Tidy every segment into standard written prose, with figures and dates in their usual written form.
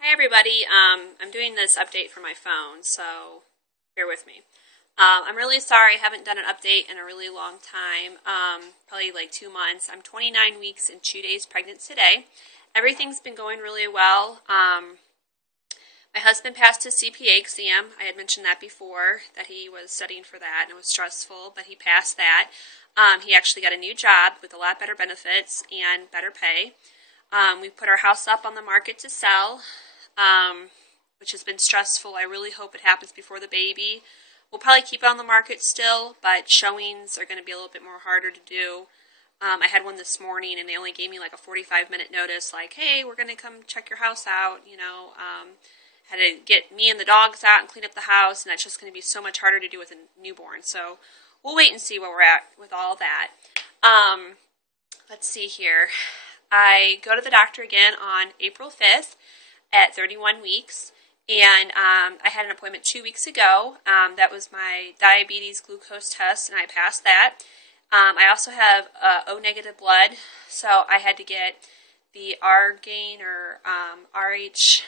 Hi everybody, I'm doing this update for my phone, so bear with me. I'm really sorry I haven't done an update in a really long time, probably like 2 months. I'm 29 weeks and 2 days pregnant today. Everything's been going really well. My husband passed his CPA exam. I had mentioned that before, that he was studying for that, and it was stressful, but he passed that. He actually got a new job with a lot better benefits and better pay. We put our house up on the market to sell, which has been stressful. I really hope it happens before the baby. We'll probably keep it on the market still, but showings are going to be a little bit more harder to do. I had one this morning, and they only gave me like a 45-minute notice, like, hey, we're going to come check your house out, had to get me and the dogs out and clean up the house, and that's just going to be so much harder to do with a newborn. So we'll wait and see where we're at with all that. Let's see here. I go to the doctor again on April 5th at 31 weeks, and I had an appointment 2 weeks ago. That was my diabetes glucose test, and I passed that. I also have O-negative blood, so I had to get the R-Gain or RH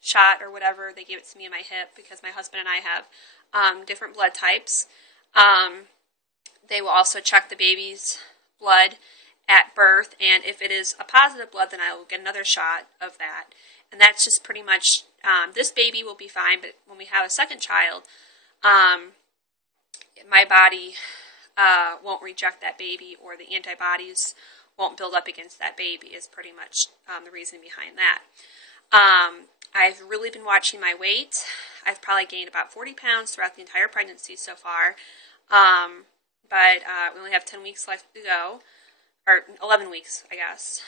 shot or whatever. They gave it to me in my hip because my husband and I have different blood types. They will also check the baby's blood at birth, and if it is a positive blood, then I will get another shot of that. And that's just pretty much, this baby will be fine, but when we have a second child, my body won't reject that baby, or the antibodies won't build up against that baby, is pretty much the reason behind that. I've really been watching my weight. I've probably gained about 40 pounds throughout the entire pregnancy so far, but we only have 10 weeks left to go, or 11 weeks, I guess.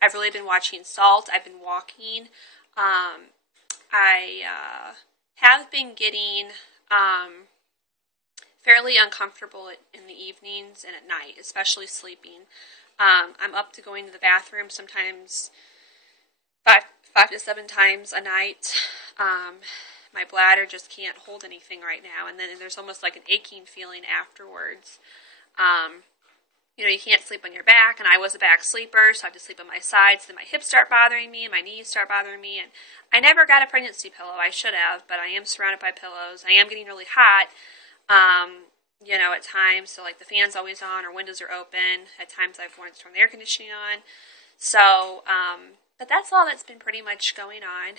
I've really been watching salt. I've been walking. I have been getting fairly uncomfortable in the evenings and at night, especially sleeping. I'm up to going to the bathroom sometimes five to 7 times a night. My bladder just can't hold anything right now, and then there's almost like an aching feeling afterwards. You can't sleep on your back, and I was a back sleeper, so I have to sleep on my sides. Then my hips start bothering me, and my knees start bothering me, and I never got a pregnancy pillow. I should have, but I am surrounded by pillows. I am getting really hot, at times, so like the fan's always on or windows are open. At times I've wanted to turn the air conditioning on. So, but that's all that's been pretty much going on.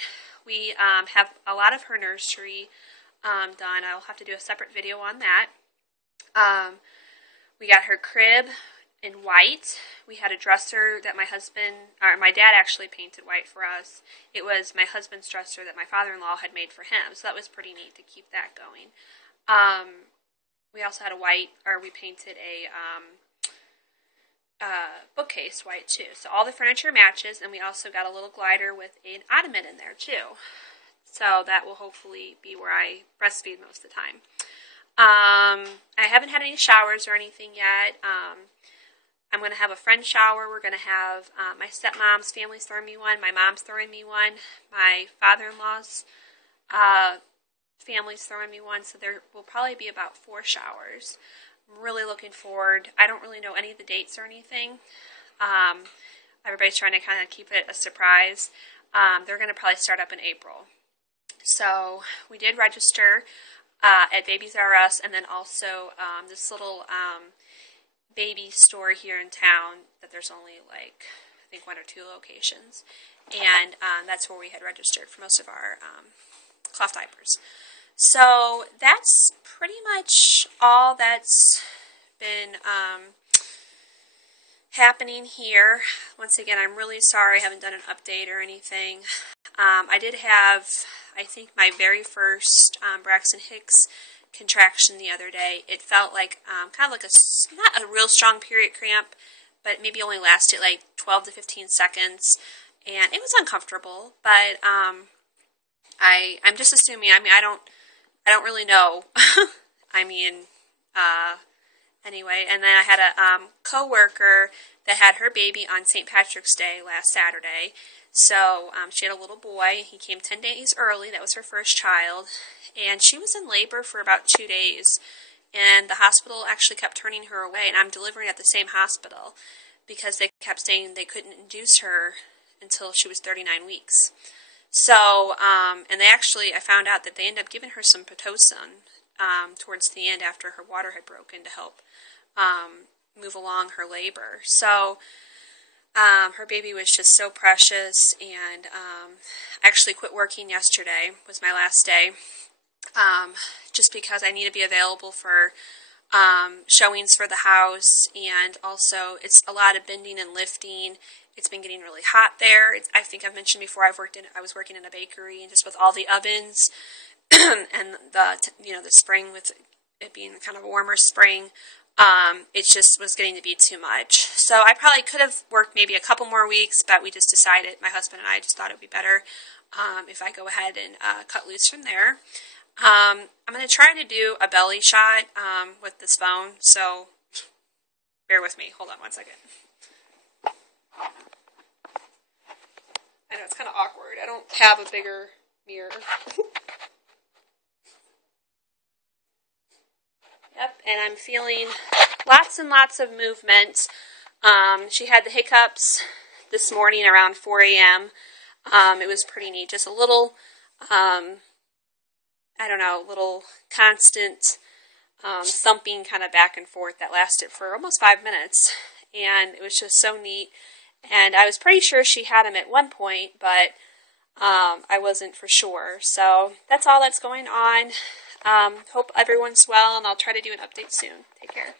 We have a lot of her nursery done. I'll have to do a separate video on that. We got her crib in white. We had a dresser that my dad actually painted white for us. It was my husband's dresser that my father-in-law had made for him, so that was pretty neat to keep that going. We also had we painted a bookcase white too. So all the furniture matches, and we also got a little glider with an ottoman in there too. So that will hopefully be where I breastfeed most of the time. I haven't had any showers or anything yet. I'm going to have a friend shower. We're going to have my stepmom's family's throwing me one. My mom's throwing me one. My father-in-law's family's throwing me one. So there will probably be about 4 showers. I'm really looking forward. I don't really know any of the dates or anything. Everybody's trying to kind of keep it a surprise. They're going to probably start up in April. So we did register at Babies R Us, and then also this little baby store here in town that there's only I think 1 or 2 locations, and that's where we had registered for most of our cloth diapers. So that's pretty much all that's been happening here. Once again, I'm really sorry I haven't done an update or anything. I did have, I think, my very first Braxton Hicks contraction the other day. It felt like kind of like not a real strong period cramp, but maybe only lasted like 12 to 15 seconds, and it was uncomfortable. But I'm just assuming. I don't really know. Anyway, and then I had a coworker that had her baby on St. Patrick's Day last Saturday. So she had a little boy. He came 10 days early. That was her first child. And she was in labor for about 2 days. And the hospital actually kept turning her away. And I'm delivering at the same hospital because they kept saying they couldn't induce her until she was 39 weeks. So, and I found out that they ended up giving her some Pitocin towards the end after her water had broken to help move along her labor. So, her baby was just so precious, and I actually quit working yesterday, was my last day, just because I need to be available for showings for the house, and also it's a lot of bending and lifting. It's been getting really hot there. I think I've mentioned before I was working in a bakery, and just with all the ovens and the spring, with it being kind of a warmer spring, it just was getting to be too much. So I probably could have worked maybe a couple more weeks, but we just decided, my husband and I just thought it would be better if I go ahead and cut loose from there. I'm going to try to do a belly shot with this phone, so bear with me. Hold on one second. I know it's kind of awkward. I don't have a bigger mirror. Yep, and I'm feeling lots and lots of movement. She had the hiccups this morning around 4 a.m. It was pretty neat. Just a little, little constant thumping kind of back and forth that lasted for almost 5 minutes. And it was just so neat. And I was pretty sure she had him at one point, but I wasn't for sure. So that's all that's going on. Hope everyone's well, and I'll try to do an update soon. Take care.